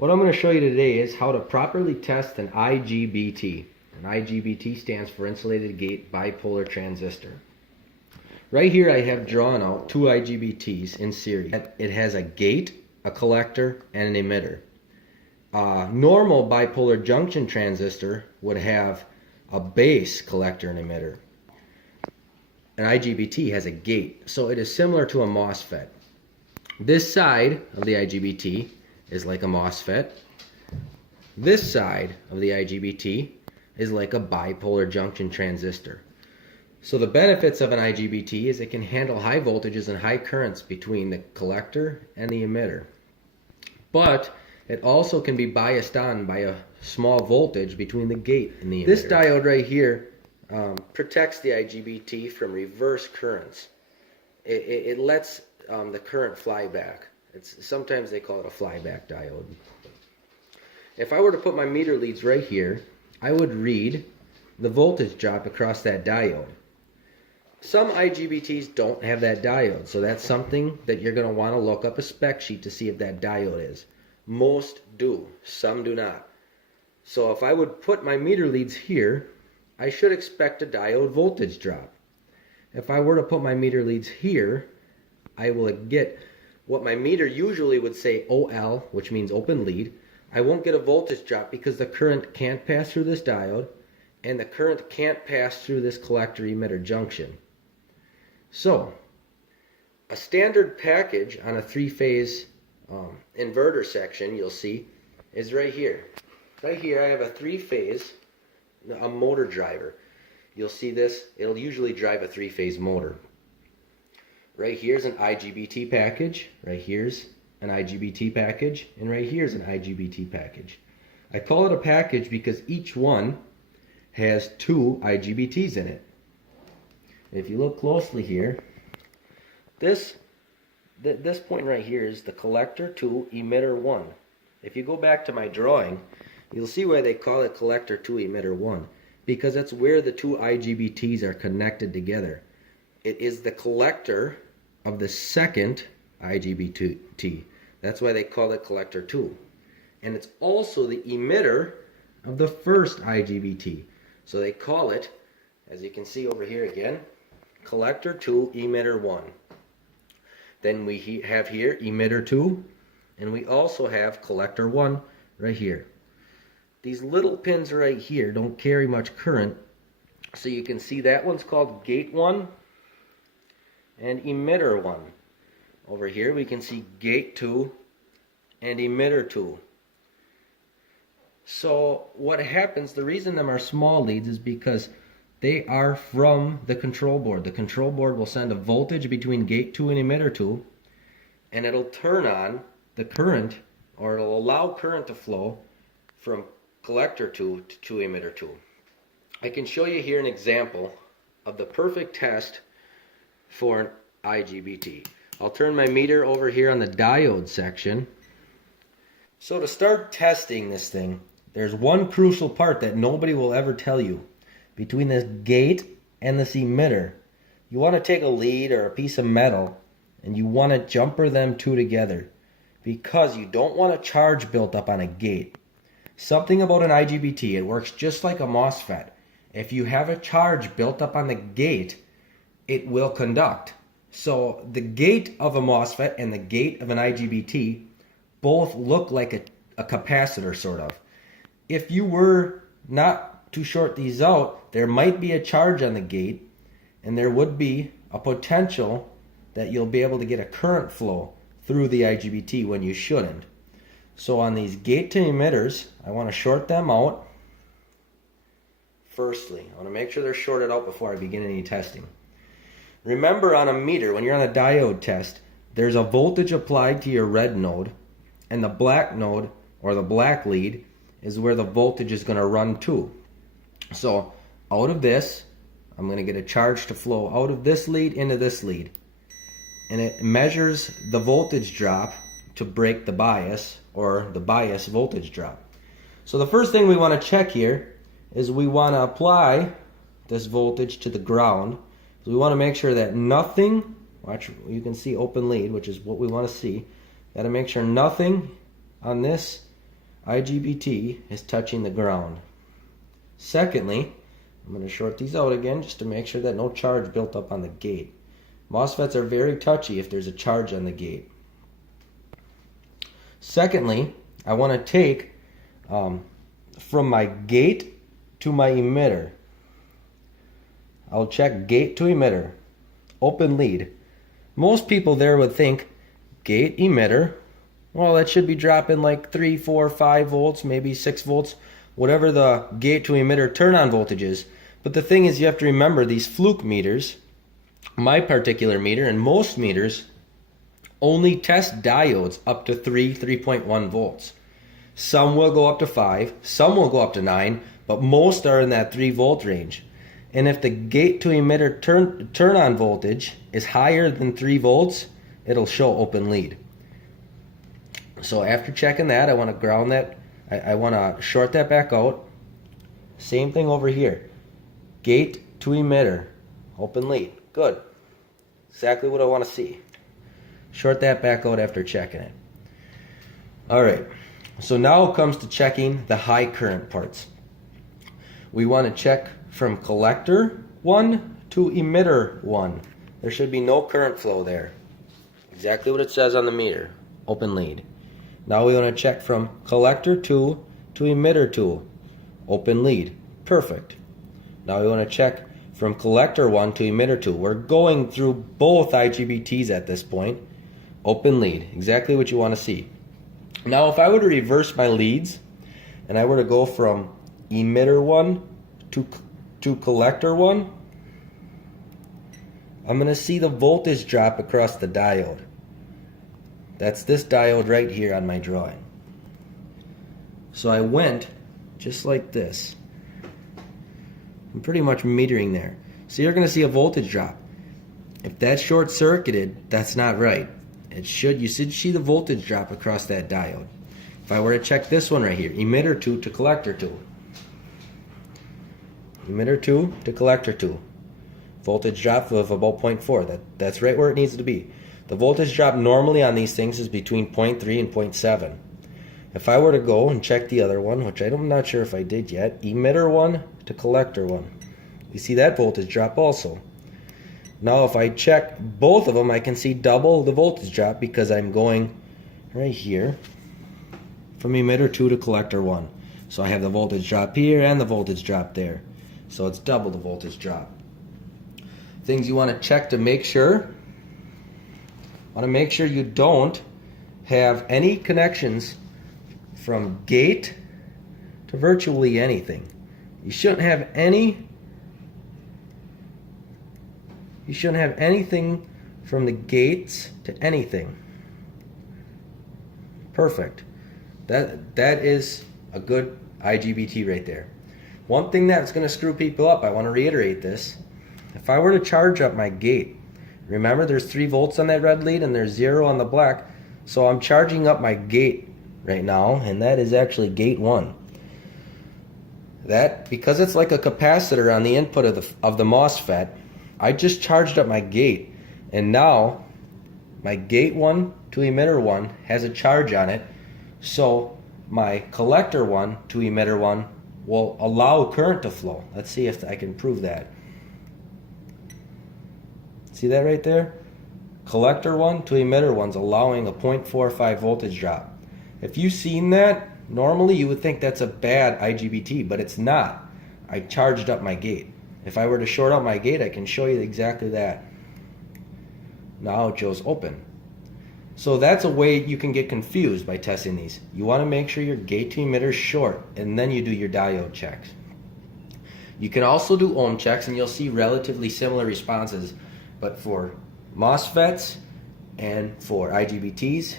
What I'm going to show you today is how to properly test an IGBT. An IGBT stands for insulated gate bipolar transistor. Right here I have drawn out two IGBTs in series. It has a gate, a collector, and an emitter. A normal bipolar junction transistor would have a base, collector, and emitter. An IGBT has a gate, so it is similar to a MOSFET. This side of the IGBT is like a MOSFET. This side of the IGBT is like a bipolar junction transistor. So the benefits of an IGBT is it can handle high voltages and high currents between the collector and the emitter. But it also can be biased on by a small voltage between the gate and the emitter. This diode right here protects the IGBT from reverse currents. It lets the current fly back. Sometimes they call it a flyback diode. If I were to put my meter leads right here, I would read the voltage drop across that diode. Some IGBTs don't have that diode, so that's something that you're going to want to look up a spec sheet to see if that diode is. Most do, some do not. So if I would put my meter leads here, I should expect a diode voltage drop. If I were to put my meter leads here, I will get what my meter usually would say OL, which means open lead. I won't get a voltage drop because the current can't pass through this diode and the current can't pass through this collector emitter junction. So, a standard package on a three-phase inverter section, you'll see, is right here. Right here I have a three-phase, a motor driver. You'll see this, it'll usually drive a three-phase motor. Right here's an IGBT package, right here's an IGBT package, and right here's an IGBT package. I call it a package because each one has two IGBTs in it. If you look closely here, this point right here is the collector 2, emitter 1. If you go back to my drawing, you'll see why they call it collector 2, emitter 1, because that's where the two IGBTs are connected together. It is the collector of the second IGBT. That's why they call it collector 2. And it's also the emitter of the first IGBT. So they call it, as you can see over here again, collector 2, emitter 1. Then we have here emitter 2, and we also have collector 1 right here. These little pins right here don't carry much current, so you can see that one's called gate 1 and emitter 1. Over here we can see gate 2 and emitter 2. So what happens, the reason them are small leads is because they are from the control board. The control board will send a voltage between gate 2 and emitter 2, and it'll turn on the current, or it'll allow current to flow from collector 2 to emitter 2. I can show you here an example of the perfect test for an IGBT. I'll turn my meter over here on the diode section. So to start testing this thing, there's one crucial part that nobody will ever tell you. Between this gate and this emitter, you want to take a lead or a piece of metal and you want to jumper them two together, because you don't want a charge built up on a gate. Something about an IGBT, it works just like a MOSFET. If you have a charge built up on the gate, it will conduct. So the gate of a MOSFET and the gate of an IGBT both look like a capacitor, sort of. If you were not to short these out, there might be a charge on the gate, and there would be a potential that you'll be able to get a current flow through the IGBT when you shouldn't. So on these gate to emitters, I want to short them out. Firstly, I want to make sure they're shorted out before I begin any testing. Remember, on a meter, when you're on a diode test, there's a voltage applied to your red node, and the black node, or the black lead, is where the voltage is going to run to. So out of this, I'm going to get a charge to flow out of this lead into this lead. And it measures the voltage drop to break the bias, or the bias voltage drop. So the first thing we want to check here is we want to apply this voltage to the ground. So we want to make sure that nothing, watch, you can see open lead, which is what we want to see. Got to make sure nothing on this IGBT is touching the ground. Secondly, I'm going to short these out again just to make sure that no charge built up on the gate. MOSFETs are very touchy if there's a charge on the gate. Secondly, I want to take from my gate to my emitter. I'll check gate to emitter, open lead. Most people there would think gate, emitter, well, that should be dropping like 3, 4, 5 volts, maybe 6 volts, whatever the gate to emitter turn on voltage is. But the thing is, you have to remember these fluke meters, my particular meter and most meters only test diodes up to 3.1 volts. Some will go up to 5, some will go up to 9, but most are in that 3 volt range. And if the gate to emitter turn on voltage is higher than 3 volts, it'll show open lead. So after checking that, I want to ground that, I want to short that back out. Same thing over here. Gate to emitter, open lead. Good. Exactly what I want to see. Short that back out after checking it. Alright, so now it comes to checking the high current parts. We want to check from collector 1 to emitter 1. There should be no current flow there. Exactly what it says on the meter. Open lead. Now we want to check from collector 2 to emitter 2. Open lead. Perfect. Now we want to check from collector 1 to emitter 2. We're going through both IGBTs at this point. Open lead. Exactly what you want to see. Now if I were to reverse my leads and I were to go from emitter 1 to collector 1, I'm going to see the voltage drop across the diode. That's this diode right here on my drawing. So I went just like this. I'm pretty much metering there. So you're going to see a voltage drop. If that's short circuited, that's not right. You should see the voltage drop across that diode. If I were to check this one right here, emitter 2 to collector 2. Emitter 2 to collector 2. Voltage drop of about 0.4. That's right where it needs to be. The voltage drop normally on these things is between 0.3 and 0.7. If I were to go and check the other one, which I'm not sure if I did yet, emitter 1 to collector 1. You see that voltage drop also. Now if I check both of them, I can see double the voltage drop because I'm going right here from emitter 2 to collector 1. So I have the voltage drop here and the voltage drop there. So it's double the voltage drop. Things you want to check to make sure. Want to make sure you don't have any connections from gate to virtually anything. You shouldn't have anything from the gates to anything. Perfect. That is a good IGBT right there. One thing that's going to screw people up, I want to reiterate this. If I were to charge up my gate, remember there's 3 volts on that red lead and there's 0 on the black. So I'm charging up my gate right now, and that is actually gate 1. That, because it's like a capacitor on the input of the MOSFET, I just charged up my gate, and now my gate 1 to emitter 1 has a charge on it, so my collector 1 to emitter 1 will allow current to flow. Let's see if I can prove that. See that right there? Collector 1 to emitter 1's allowing a 0.45 voltage drop. If you've seen that, normally you would think that's a bad IGBT, but it's not. I charged up my gate. If I were to short out my gate, I can show you exactly that. Now it shows open. So that's a way you can get confused by testing these. You want to make sure your gate to emitter is short, and then you do your diode checks. You can also do ohm checks, and you'll see relatively similar responses. But for MOSFETs and for IGBTs,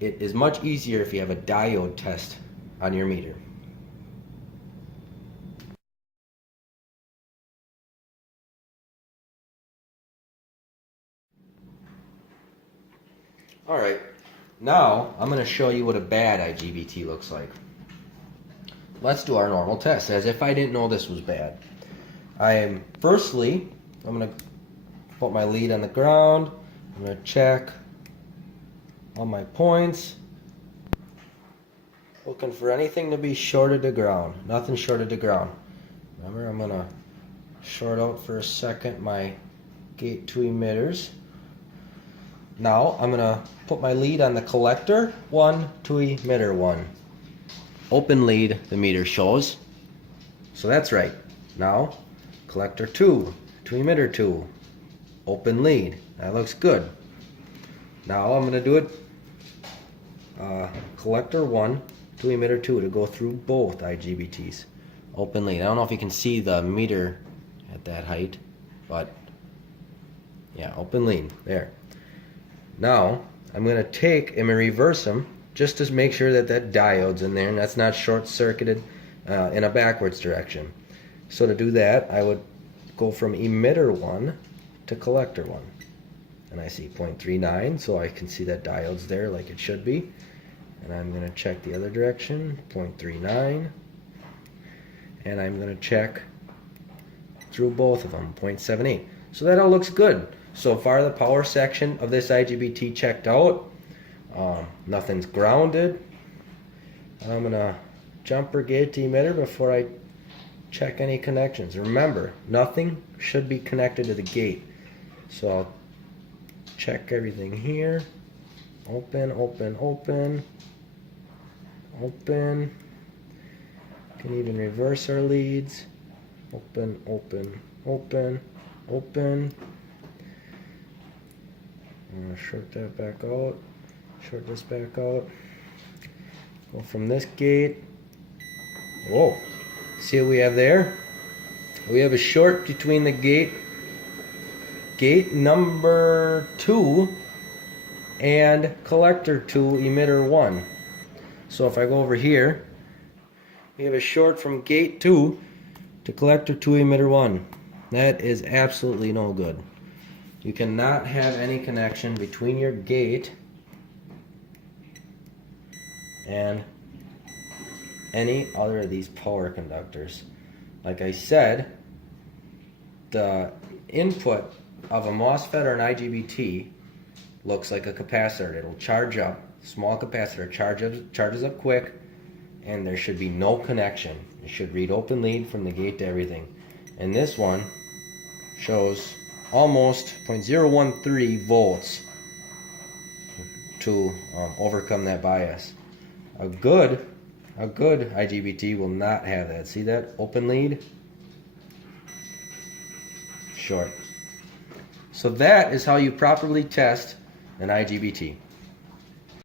it is much easier if you have a diode test on your meter. Alright, now I'm going to show you what a bad IGBT looks like. Let's do our normal test, as if I didn't know this was bad. I'm going to put my lead on the ground. I'm going to check all my points. Looking for anything to be shorted to ground. Nothing shorted to ground. Remember, I'm going to short out for a second my gate 2 emitters. Now I'm going to put my lead on the collector 1 to emitter 1. Open lead, the meter shows. So that's right. Now collector 2 to emitter 2. Open lead. That looks good. Now I'm going to do it collector 1 to emitter 2 to go through both IGBTs. Open lead. I don't know if you can see the meter at that height, but yeah, open lead. There. Now I'm going to take and reverse them just to make sure that that diode's in there and that's not short-circuited in a backwards direction. So to do that, I would go from emitter 1 to collector 1. And I see 0.39, so I can see that diode's there like it should be. And I'm going to check the other direction, 0.39. And I'm going to check through both of them, 0.78. So that all looks good. So far the power section of this IGBT checked out. Nothing's grounded. I'm going to jumper gate the emitter before I check any connections. Remember, nothing should be connected to the gate. So I'll check everything here. Open, open, open. Open. Can even reverse our leads. Open, open, open, open. I'm going to short that back out. Short this back out. Go from this gate. Whoa. See what we have there? We have a short between the gate number 2 and collector 2 emitter 1. So if I go over here, we have a short from gate 2 to collector 2 emitter 1. That is absolutely no good. You cannot have any connection between your gate and any other of these power conductors. Like I said, the input of a MOSFET or an IGBT looks like a capacitor. It'll charge up, small capacitor, charges up quick, and there should be no connection. It should read open lead from the gate to everything. And this one shows almost 0.013 volts to overcome that bias. A good IGBT will not have that. See that? Open lead, short. So that is how you properly test an IGBT.